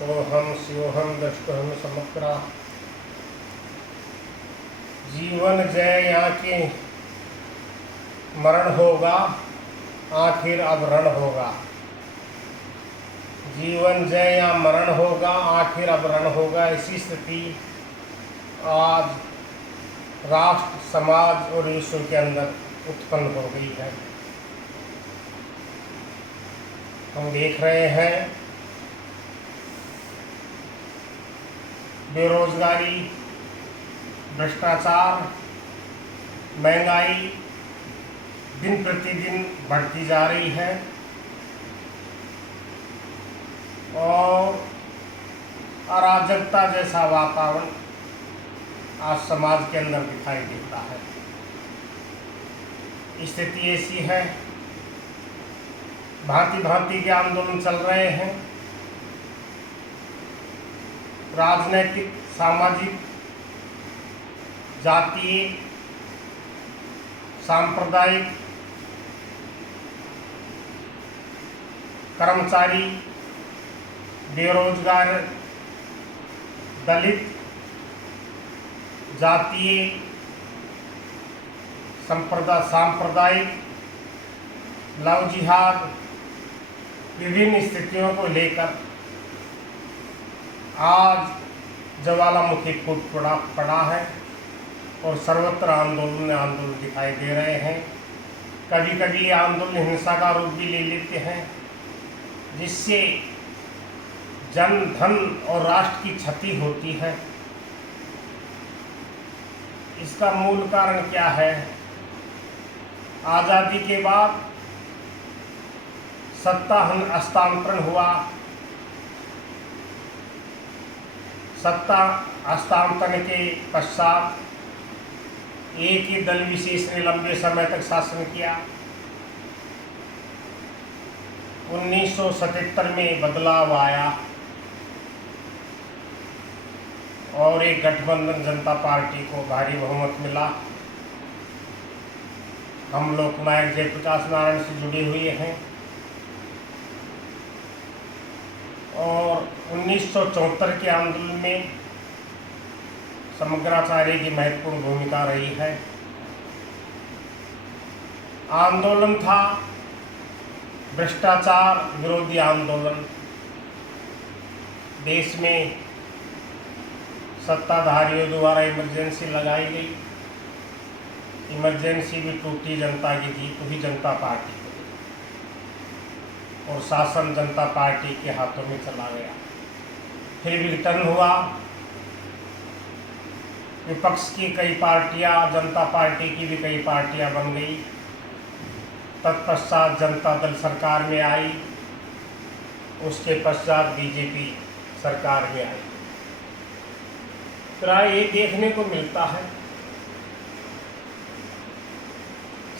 सोहम स्योहम दृष्टोहम समग्रा। जीवन जय यहाँ के मरण होगा, आखिर अब रण होगा। जीवन जय या मरण होगा, आखिर अब रण होगा। ऐसी स्थिति आज राष्ट्र, समाज और विश्व के अंदर उत्पन्न हो गई है। हम देख रहे हैं बेरोजगारी, भ्रष्टाचार, महंगाई दिन प्रतिदिन बढ़ती जा रही है और अराजकता जैसा वातावरण आज समाज के अंदर दिखाई देता है। स्थिति ऐसी है, भांति भांति के आंदोलन चल रहे हैं। राजनैतिक, सामाजिक, जातीय, सांप्रदायिक, कर्मचारी, बेरोजगार, दलित, जातीय, सांप्रदायिक, लव जिहाद, विभिन्न स्थितियों को लेकर आज ज्वालामुखी फूट पड़ा है और सर्वत्र आंदोलन दिखाई दे रहे हैं। कभी कभी ये आंदोलन हिंसा का रूप भी ले लेते हैं, जिससे जन, धन और राष्ट्र की क्षति होती है। इसका मूल कारण क्या है? आज़ादी के बाद सत्ता हस्तांतरण हुआ। सत्ता हस्तांतरण के पश्चात एक ही दल विशेष ने लंबे समय तक शासन किया। 1977 में बदलाव आया और एक गठबंधन जनता पार्टी को भारी बहुमत मिला। हम लोकनायक जयप्रकाश नारायण से जुड़े हुए हैं और 1974 के आंदोलन में समग्राचार्य की महत्वपूर्ण भूमिका रही है। आंदोलन था भ्रष्टाचार विरोधी आंदोलन। देश में सत्ताधारियों द्वारा इमरजेंसी लगाई गई। इमरजेंसी भी टूटी, जनता की जीत हुई जनता पार्टी को और शासन जनता पार्टी के हाथों में चला गया। फिर विघटन हुआ, विपक्ष की कई पार्टियां, जनता पार्टी की भी कई पार्टियां बन गई। तत्पश्चात जनता दल सरकार में आई, उसके पश्चात बीजेपी सरकार में आई। प्राय ये देखने को मिलता है,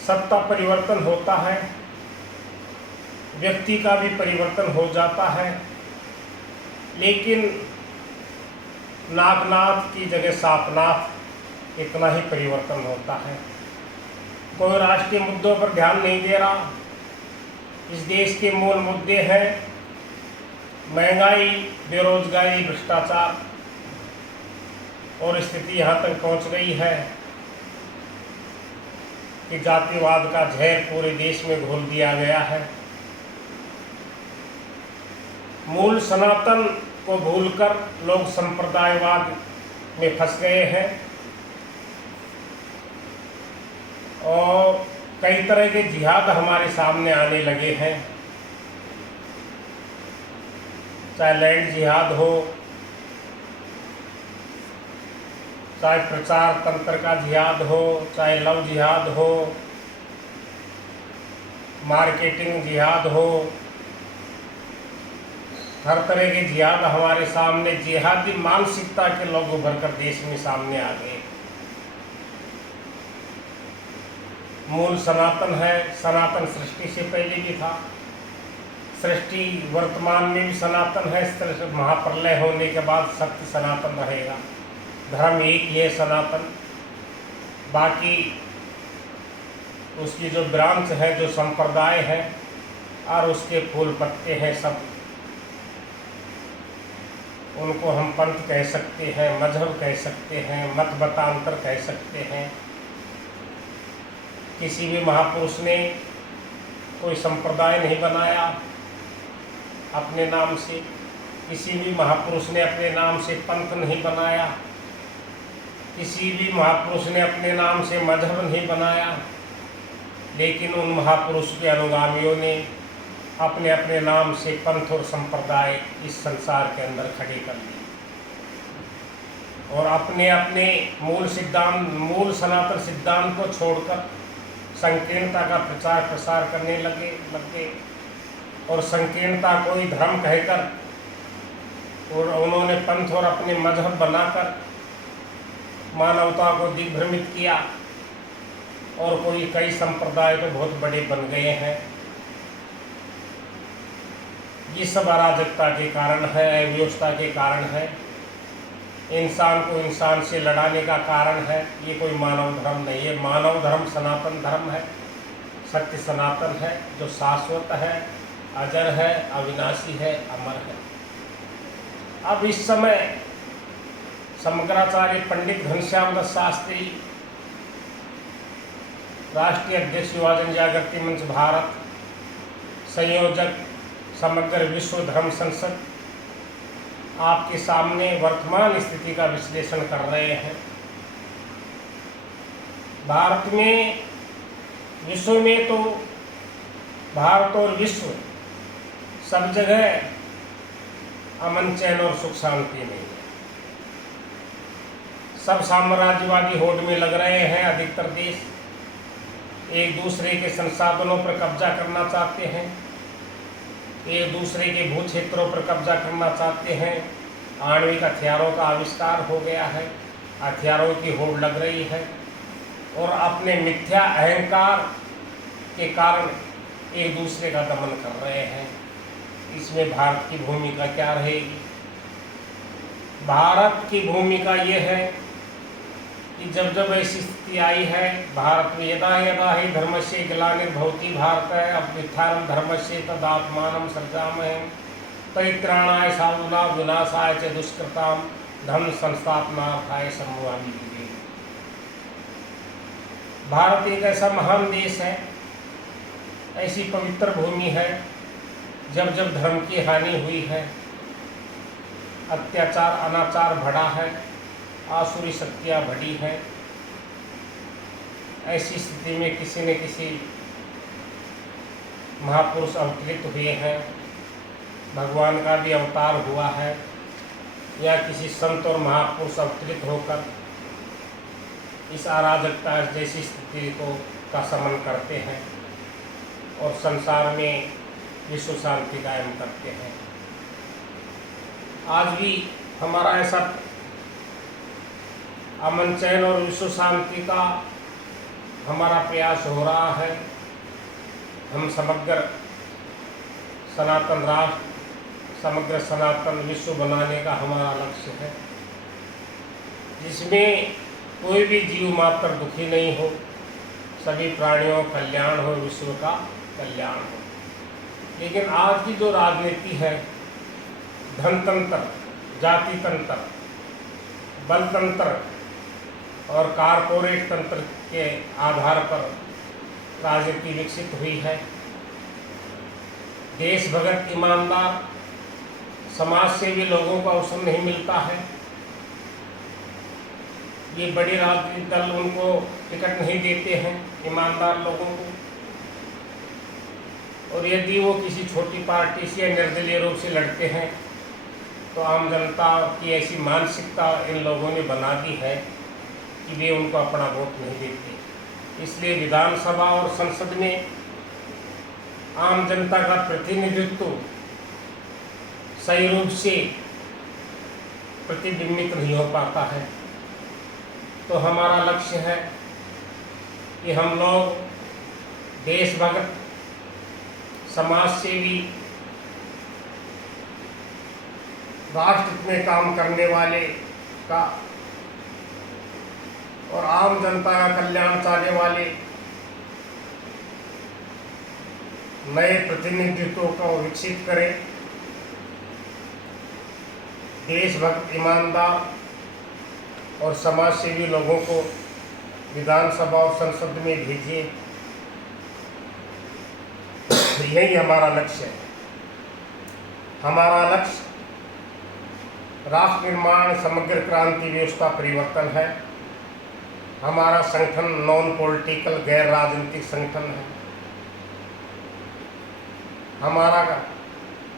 सत्ता परिवर्तन होता है, व्यक्ति का भी परिवर्तन हो जाता है, लेकिन नागनाथ की जगह सापनाथ, इतना ही परिवर्तन होता है। कोई राष्ट्रीय मुद्दों पर ध्यान नहीं दे रहा। इस देश के मूल मुद्दे हैं महंगाई, बेरोजगारी, भ्रष्टाचार और स्थिति यहाँ तक पहुँच गई है कि जातिवाद का जहर पूरे देश में घोल दिया गया है। मूल सनातन को भूलकर लोग संप्रदायवाद में फंस गए हैं और कई तरह के जिहाद हमारे सामने आने लगे हैं। चाहे लैंड जिहाद हो, चाहे प्रचार तंत्र का जिहाद हो, चाहे लव जिहाद हो, मार्केटिंग जिहाद हो, हर तरह के जिहाद हमारे सामने, जिहादी मानसिकता के लोग उभर कर देश में सामने आ गए। मूल सनातन है, सनातन सृष्टि से पहले भी था, सृष्टि वर्तमान में भी सनातन है, महाप्रलय होने के बाद सत्य सनातन रहेगा। धर्म एक ही है सनातन, बाकी उसकी जो ब्रांच है, जो संप्रदाय है और उसके फूल पत्ते हैं, सब उनको हम पंथ कह सकते हैं, मजहब कह सकते हैं, मत मतांतर कह सकते हैं। किसी भी महापुरुष ने कोई संप्रदाय नहीं बनाया अपने नाम से, किसी भी महापुरुष ने अपने नाम से पंथ नहीं बनाया, किसी भी महापुरुष ने अपने नाम से मजहब नहीं बनाया, लेकिन उन महापुरुष के अनुगामियों ने अपने अपने नाम से पंथ और संप्रदाय इस संसार के अंदर खड़े कर लिए और अपने अपने मूल सनातन सिद्धांत को छोड़कर संकीर्णता का प्रचार प्रसार करने लगे और संकीर्णता को ही धर्म कहकर और उन्होंने पंथ और अपने मजहब बनाकर मानवता को दिग्भ्रमित किया और कई संप्रदाय तो बहुत बड़े बन गए हैं। ये सब अराजकता के कारण है, अव्यवस्था के कारण है, इंसान को इंसान से लड़ाने का कारण है। ये कोई मानव धर्म नहीं है। मानव धर्म सनातन धर्म है, सत्य सनातन है, जो शाश्वत है, अजर है, अविनाशी है, अमर है। अब इस समय समग्राचार्य पंडित घनश्याम दत्त शास्त्री, राष्ट्रीय अध्यक्ष युवा जनजागृति मंच भारत, संयोजक समग्र विश्व धर्म संसद, आपके सामने वर्तमान स्थिति का विश्लेषण कर रहे हैं। भारत में, विश्व में तो भारत और विश्व सब जगह अमन चैन और सुख शांति नहीं है। सब साम्राज्यवादी होड़ में लग रहे हैं। अधिकतर देश एक दूसरे के संसाधनों पर कब्जा करना चाहते हैं, एक दूसरे के भू क्षेत्रों पर कब्जा करना चाहते हैं। आणविक हथियारों का आविष्कार हो गया है, हथियारों की होड़ लग रही है और अपने मिथ्या अहंकार के कारण एक दूसरे का दमन कर रहे हैं। इसमें भारत की भूमिका क्या रहेगी? भारत की भूमिका ये है कि जब जब ऐसी स्थिति आई है भारत में, यदा यदा ही धर्मस्य ग्लानिर्भवति भारत अभ्युत्थानं धर्मस्य तदात्मानं सृजामहे परित्राणाय साधूनां विनाशाय च दुष्कृतां धर्म संस्थापनार्थाय सम्भवामि युगे। भारत एक ऐसा महान देश है, ऐसी पवित्र भूमि है, जब जब धर्म की हानि हुई है, अत्याचार अनाचार बढ़ा है, आसुरी शक्तियाँ बढ़ी हैं, ऐसी स्थिति में किसी न किसी महापुरुष अवतरित हुए हैं, भगवान का भी अवतार हुआ है या किसी संत और महापुरुष अवतरित होकर इस अराजकता जैसी स्थिति का शमन करते हैं और संसार में विश्व शांति कायम करते हैं। आज भी हमारा ऐसा अमन चैन और विश्व शांति का हमारा प्रयास हो रहा है। हम समग्र सनातन राष्ट्र, समग्र सनातन विश्व बनाने का हमारा लक्ष्य है, जिसमें कोई भी जीव मात्र दुखी नहीं हो, सभी प्राणियों का कल्याण हो, विश्व का कल्याण हो। लेकिन आज की जो राजनीति है, धनतंत्र, जाति तंत्र, बलतंत्र और कारपोरेट तंत्र के आधार पर राजनीति विकसित हुई है। देशभगत ईमानदार समाज से भी लोगों को अवसर नहीं मिलता है। ये बड़े राजनीतिक दल उनको टिकट नहीं देते हैं, ईमानदार लोगों को, और यदि वो किसी छोटी पार्टी से या निर्दलीय रूप से लड़ते हैं तो आम जनता की ऐसी मानसिकता इन लोगों ने बना दी है कि वे उनको अपना वोट नहीं देते। इसलिए विधानसभा और संसद में आम जनता का प्रतिनिधित्व सही रूप से प्रतिबिंबित नहीं हो पाता है। तो हमारा लक्ष्य है कि हम लोग देशभक्त, समाज सेवी, राष्ट्र में काम करने वाले का और आम जनता का कल्याण चाहने वाले नए प्रतिनिधित्व को विकसित करें। देशभक्त, ईमानदार और समाजसेवी लोगों को विधानसभा और संसद में भेजिए। यही हमारा लक्ष्य है। हमारा लक्ष्य राष्ट्र निर्माण, समग्र क्रांति, व्यवस्था परिवर्तन है। हमारा संगठन नॉन पॉलिटिकल, गैर राजनीतिक संगठन है। हमारा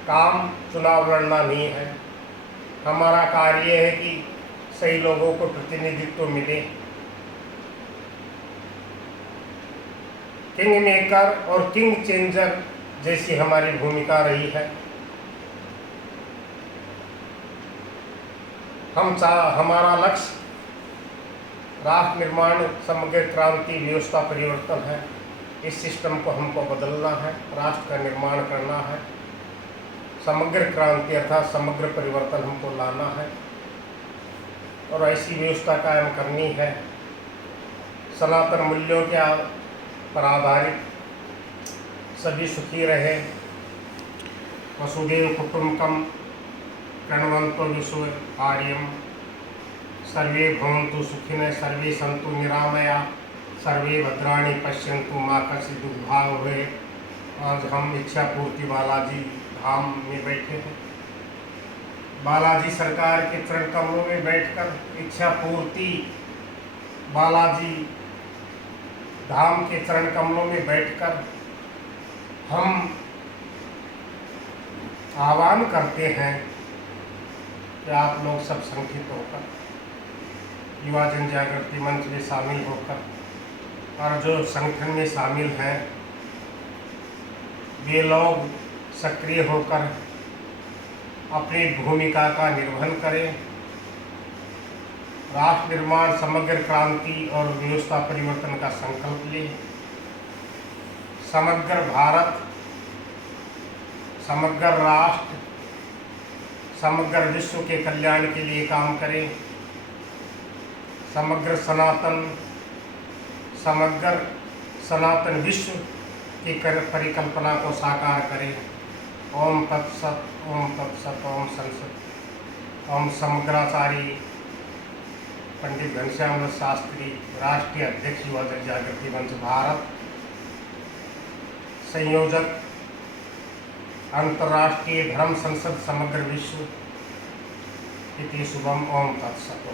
काम चुनाव लड़ना नहीं है। हमारा कार्य है कि सही लोगों को प्रतिनिधित्व मिले। किंग मेकर और किंग चेंजर जैसी हमारी भूमिका रही है। हमारा लक्ष्य राष्ट्र निर्माण, समग्र क्रांति, व्यवस्था परिवर्तन है। इस सिस्टम को हमको बदलना है, राष्ट्र का निर्माण करना है। समग्र क्रांति अर्थात समग्र परिवर्तन हमको लाना है और ऐसी व्यवस्था कायम करनी है सनातन मूल्यों के पर आधारित, सभी सुखी रहे। वसुदेव कुटुंबकम प्रणवंतो विश्व आर्यम, सर्वे भवन्तु सुखिनः, सर्वे सन्तु निरामया, सर्वे भद्राणि पश्यन्तु मा कश्चित् दुर्भाग् भवेत्। आज हम इच्छा पूर्ति बालाजी धाम में बैठे हैं। बालाजी सरकार के चरण कमलों में बैठकर इच्छा पूर्ति बालाजी धाम के चरण कमलों में बैठकर हम आह्वान करते हैं कि आप लोग सब संगठित होकर युवा जन जागृति मंच में शामिल होकर और जो संगठन में शामिल हैं वे लोग सक्रिय होकर अपनी भूमिका का निर्वहन करें। राष्ट्र निर्माण, समग्र क्रांति और व्यवस्था परिवर्तन का संकल्प लें। समग्र भारत, समग्र राष्ट्र, समग्र विश्व के कल्याण के लिए काम करें। समग्र सनातन विश्व की परिकल्पना को साकार करें। ओम तत्सत, ओम तत्सत, ओम संसत। ओम समग्राचार्य पंडित घनश्याम शास्त्री, राष्ट्रीय अध्यक्ष युवा जन जागृति मंच भारत, संयोजक अंतर्राष्ट्रीय धर्म संसद समग्र विश्व। इति शुभम। ओम तत्सत।